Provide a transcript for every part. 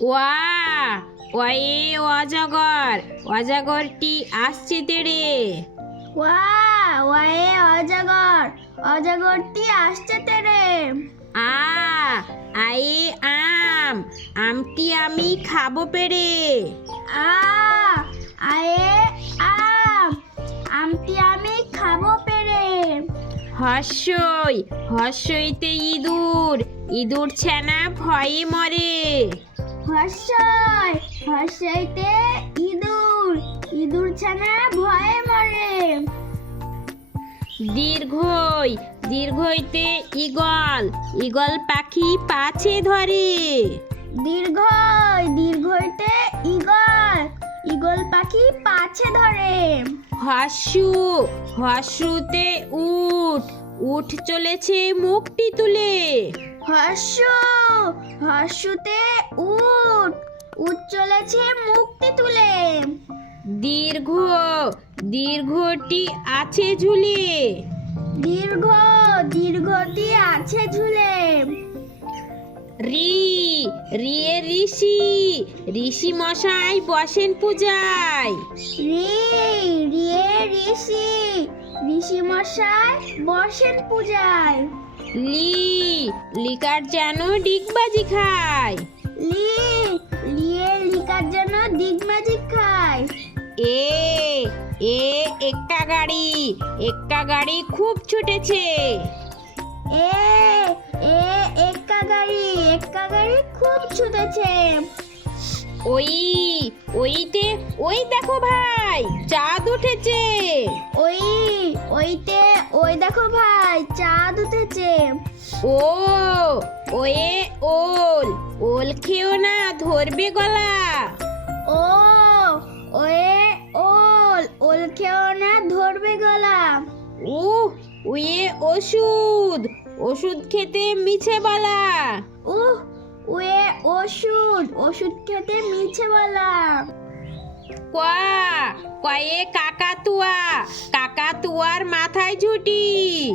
ওয়া ওয়ে অজগর, অজগরটি আসছে তেড়ে। ওয়ে অজগর, অজগরটি আসছে তেরে। আয়ে আম, আমটি আমি খাবো পেড়ে। আয়ে আম, আমটি আমি খাবো পেরে। হর্ষই, হর্ষইতে ইঁদুর, ইঁদুর ছানা ভয়ে মরে। হর্ষই, হর্ষইতে ইঁদুর, ইঁদুর ছানা ভয়ে মরে। দীর্ঘই, দীর্ঘইতে ঈগল, ঈগল পাখি পাছে ধরে। দীর্ঘই, দীর্ঘইতে ঈগল, ঈগল পাখি পাছে ধরে। হর্ষু, হর্ষুতে উট, উট চলেছে মুখটি তুলে। হর্ষ, হর্ষতে উট, উট চলেছে মুক্তি তুলে। দীর্ঘ, দীর্ঘটি আছে ঝুলে। দীর্ঘ, দীর্ঘটি আছে ঝুলে। রি, রিয়ে ঋষি, ঋষি মশাই বসেন পূজায়। রি, রিয়ে ঋষি, ঋষি মশাই বসেন পূজায়। লি, লিকার যেন ডিগবাজি খায়। লি, লিয়ে লিকার জন্য ডিগবাজি খায়। এ, এ একটা গাড়ি, একটা গাড়ি খুব ছুটেছে। এ, এ এক্কা গাড়ি, এক্কা গাড়ি খুব ছুটেছে। ওই, ওইতে ওই দেখো ভাই চাঁদ উঠেছে। ওই, ওইতে ওই দেখো ভাই চাঁদ উঠেছে। ও, ওয়ে ওল, ওল খেও না ধরবে গলা। ও, ওয়ে ওল, ওল খেও না ধরবে গলা। উয়ে ওষুধ, ওষুধ খেতে মিছে বলা। ওয়ে ওষুধ, ওষুধ খেতে মিছে বলা। কোয়া, কয়ে কাকাতুয়া, কাকাতুয়ার মাথায় ঝুটি।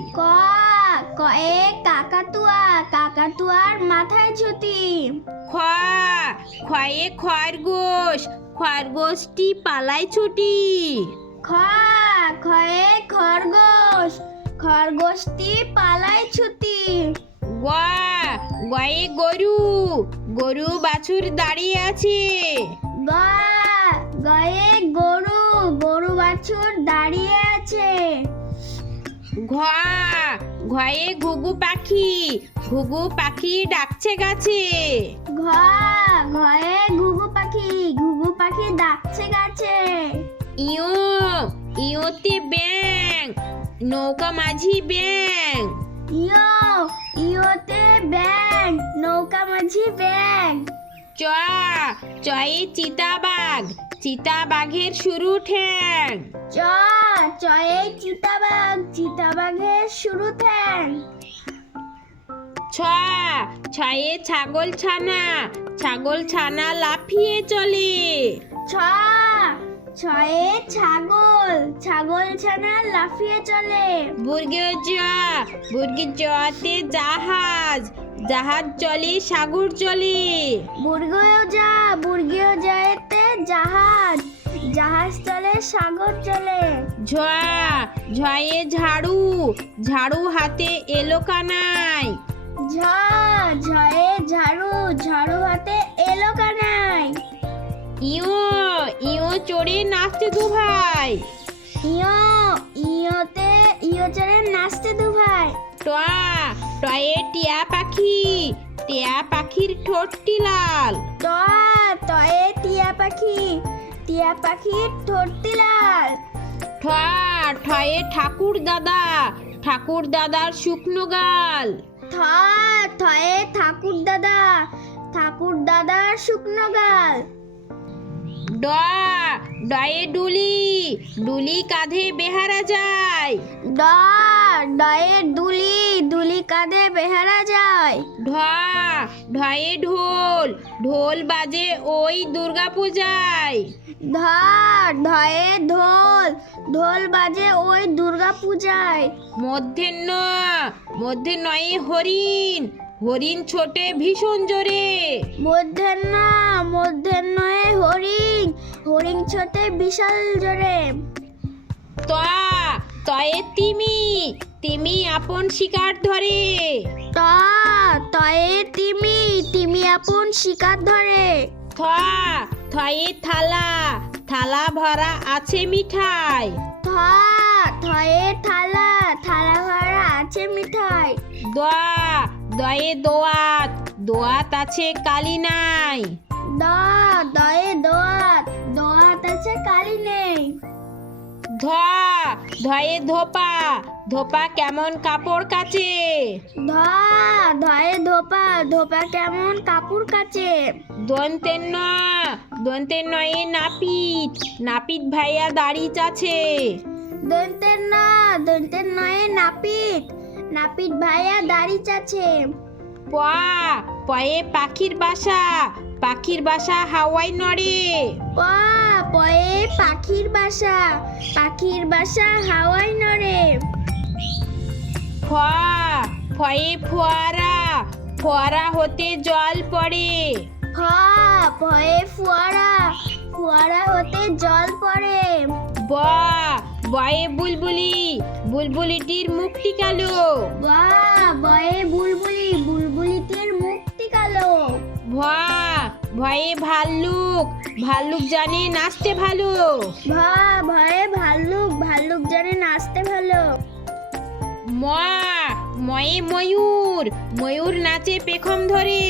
কয়ে কাকাতুয়া, কাকাতুয়ার মাথায় ঝুটি। খয়ে খরগোশ, খরগোশটি পালায় ছুটি। খয়ে খরগোশ, খরগোশটি পালায় ছুটি। গয়ে গরু, গরু বাছুর দাঁড়িয়ে আছে। গয়ে গরু, গরু বাছুর দাঁড়িয়ে আছে। ঘয়ে ঘুঘু পাখি, ঘুঘু পাখি ডাকছে গাছে। ঘয়ে ঘুঘু পাখি, ঘুঘু পাখি ডাকছে গাছে। ইয়ো, ইয়োতে ব্যাং, নৌকা মাঝি ব্যাং। ইয়োতে ব্যাং, নৌকা মাঝি ব্যাং। চয়ে চিতাবাঘ, চিতাবাঘের শুরু ঠ্যাং। চয়ে চিতাবাঘ, চিতাবাঘের শুরু ঠ্যাং। ছয়ে ছাগল ছানা, ছাগল ছানা লাফিয়ে চলে। ছয়ে ছাগল, ছাগল ছানা লাফিয়ে চলে। বুর্গের জতে জাহাজ, জাহাজ চলে সাগর চলে। বুর্গীয় যাতে জাহাজ, জাহাজ চলে সাগর চলে। ঝয়ে ঝাড়ু, ঝাড়ু হাতে এলো কানাই। ঝয়ে ঝাড়ু, ঝাড়ু হাতে এলো কানাই। ইয়ো, ইয়ো চড়ে নাচতে দু ভাই। ইয়ো চড়ে নাচতে দু ভাই। টয়ে টিয়া পাখি, টিয়া পাখির ঠোঁটটি লাল। টয়ে টিয়া পাখি, টিয়া পাখির ঠোঁটটি লাল। ঠয়ে ঠাকুর দাদা, ঠাকুর দাদার শুকনো গাল। থয়ে ঠাকুর দাদা, ঠাকুর দাদার শুকনো গাল। ডয়ে ডুলি, ডুলি কাঁধে বেহারা যায়। ডয়ে দুলি, দুলি কাঁধে বেহারা যায়। ঢয়ে ঢোল, ঢোল বাজে ওই দুর্গা পূজায়। ঢয়ে ঢোল, ঢোল বাজে ওই দুর্গা পূজায়। মধ্যে নয় হরিণ, হরিণ ছোটে ভীষণ জোরে। মধ্যাহ্ন, মূর্ধন্যয়ে হরিণ, হরিণ ছোটে বিশাল জোরে। তয়ে তিমি, তিমি আপন শিকার ধরে। তয়ে তিমি, তিমি আপন শিকার ধরে। থয়ে থালা, থালা ভরা আছে মিঠাই। থয়ে থালা, থালা ভরা আছে মিঠাই। দয়ে দোয়াত, দোয়াত আছে কালি নাই। দয়ে দোয়াত, দোয়াত আছে কালি নেই। ধয়ে ধোপা, ধোপা কেমন কাপড় কাচে। ধয়ে ধোপা, ধোপা কেমন কাপড় কাচে। দন্তের নয়ে নাপিত, নাপিত ভাইয়া দাড়ি চাছে। দন্তের নয়ে নাপিত, নাপিত ভাইয়া দাড়ি চাছে। পয়ে পাখির বাসা, পাখির বাসা হাওয়ায় নড়ে। পয়ে পাখির বাসা, পাখির বাসা হাওয়ায় নড়ে। ফয়ে ফোয়ারা, ফোয়ারা হতে জল পড়ে। ভয়ে ফোয়ারা, ফোয়ারা হতে জল পড়ে। বয়ে বুলবুলি, বুলবুলিটির মুখটি কালো। বয়ে বুলবুলি, বুলবুলিটির মুখটি কালো। ভয়ে ভাল্লুক, ভাল্লুক জানে নাচতে ভালো। ভয়ে ভাল্লুক, ভাল্লুক জানে নাচতে ভালো। ময়ে ময়ূর, ময়ূর নাচে পেখম ধরে।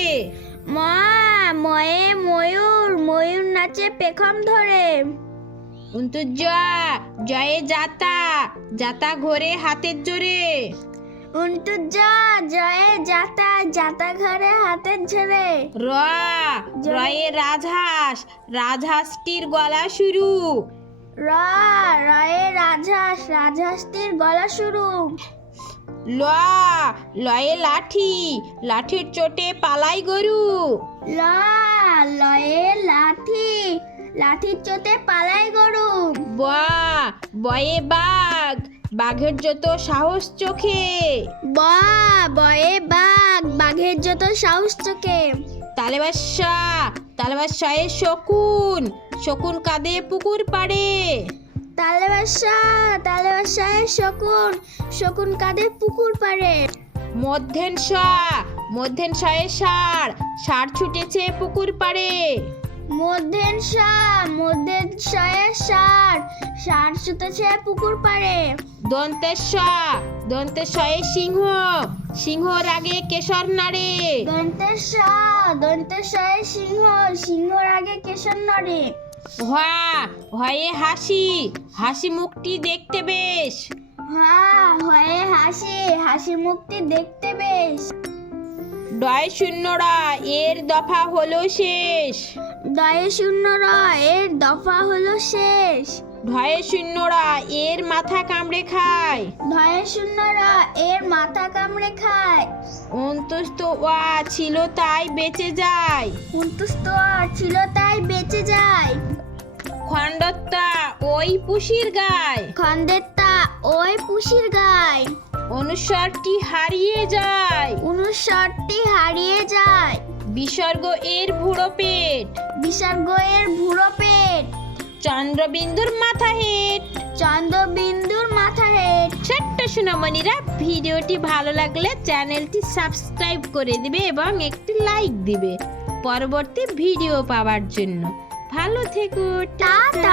ময়ে ময়ূর, ময়ূর নাচে পেখম ধরে। জয়ে জাতা, জাতা ঘোরে হাতের জোরে। জয়ে জাতা, জাতা ঘরে হাতের ঝরে। রয়ে রাজহাঁস, রাজহাঁসটির গলা শুরু। রয়ে রাজহাঁস, রাজহাঁসটির গলা শুরু। লয়ে লাঠি, লাঠির চোটে পালাই গরু। লয়ে লাঠি, লাঠির চোটে পালাই গরু। বয়ে বাঘ, বাঘের যত সাহস চোখে। বয়ে বাঘ, বাঘের যত সাহস চোখে। তালেবাসায়ে শকুন, শকুন কাঁদে পুকুর পাড়ে। তালেবাসায়ে শকুন, শকুন কাঁদে পুকুর পাড়ে। মধ্যেনশয়ে ষাঁড়, ষাঁড় ছুটেছে পুকুর পাড়ে। মধ্যেনশয়ে ষাঁড়, ষাঁড় ছুটেছে পুকুর পাড়ে। দন্তেশয়ে সিংহ, সিংহ রাগে কেশর নাড়ে। দন্তেশয়ে সিংহ, সিংহ রাগে কেশর নাড়ে। হয়ে হাসি, হাসি মুখটি দেখতে বেশ। হয়ে হাসি, হাসি মুখটি দেখতে বেশ। ডয় শূন্যরা, এর দফা হলো শেষ। ডয়ে শূন্যরা, এর দফা হলো শেষ। ঢয়ে শূন্যরা, এর মাথা কামড়ে খায়। ধয়ে শূন্যরা, এর মাথা কামড়ে খায়। অন্তস্থ ওয়া ছিল তাই বেঁচে যায়। অন্তস্থ ছিল তাই বেঁচে যায়। খণ্ডত্তা, ওই পুষির গায়। খন্ডেরটা, ওই পুষির গায়। অনুস্বরটি হারিয়ে যায়। অনুস্বরটি হারিয়ে যায়। বিসর্গ এর ভুড়ো পেট। বিসর্গ এর ভুড়ো পেট। চন্দ্রবিন্দুর মাথা হেট। চন্দ্রবিন্দুর মাথা হেট। ছোট্ট সোনামণিরা, ভিডিওটি ভালো লাগলে চ্যানেলটি সাবস্ক্রাইব করে দিবে এবং একটি লাইক দিবে পরবর্তী ভিডিও পাওয়ার জন্য। ভালো থেকো, টাটা।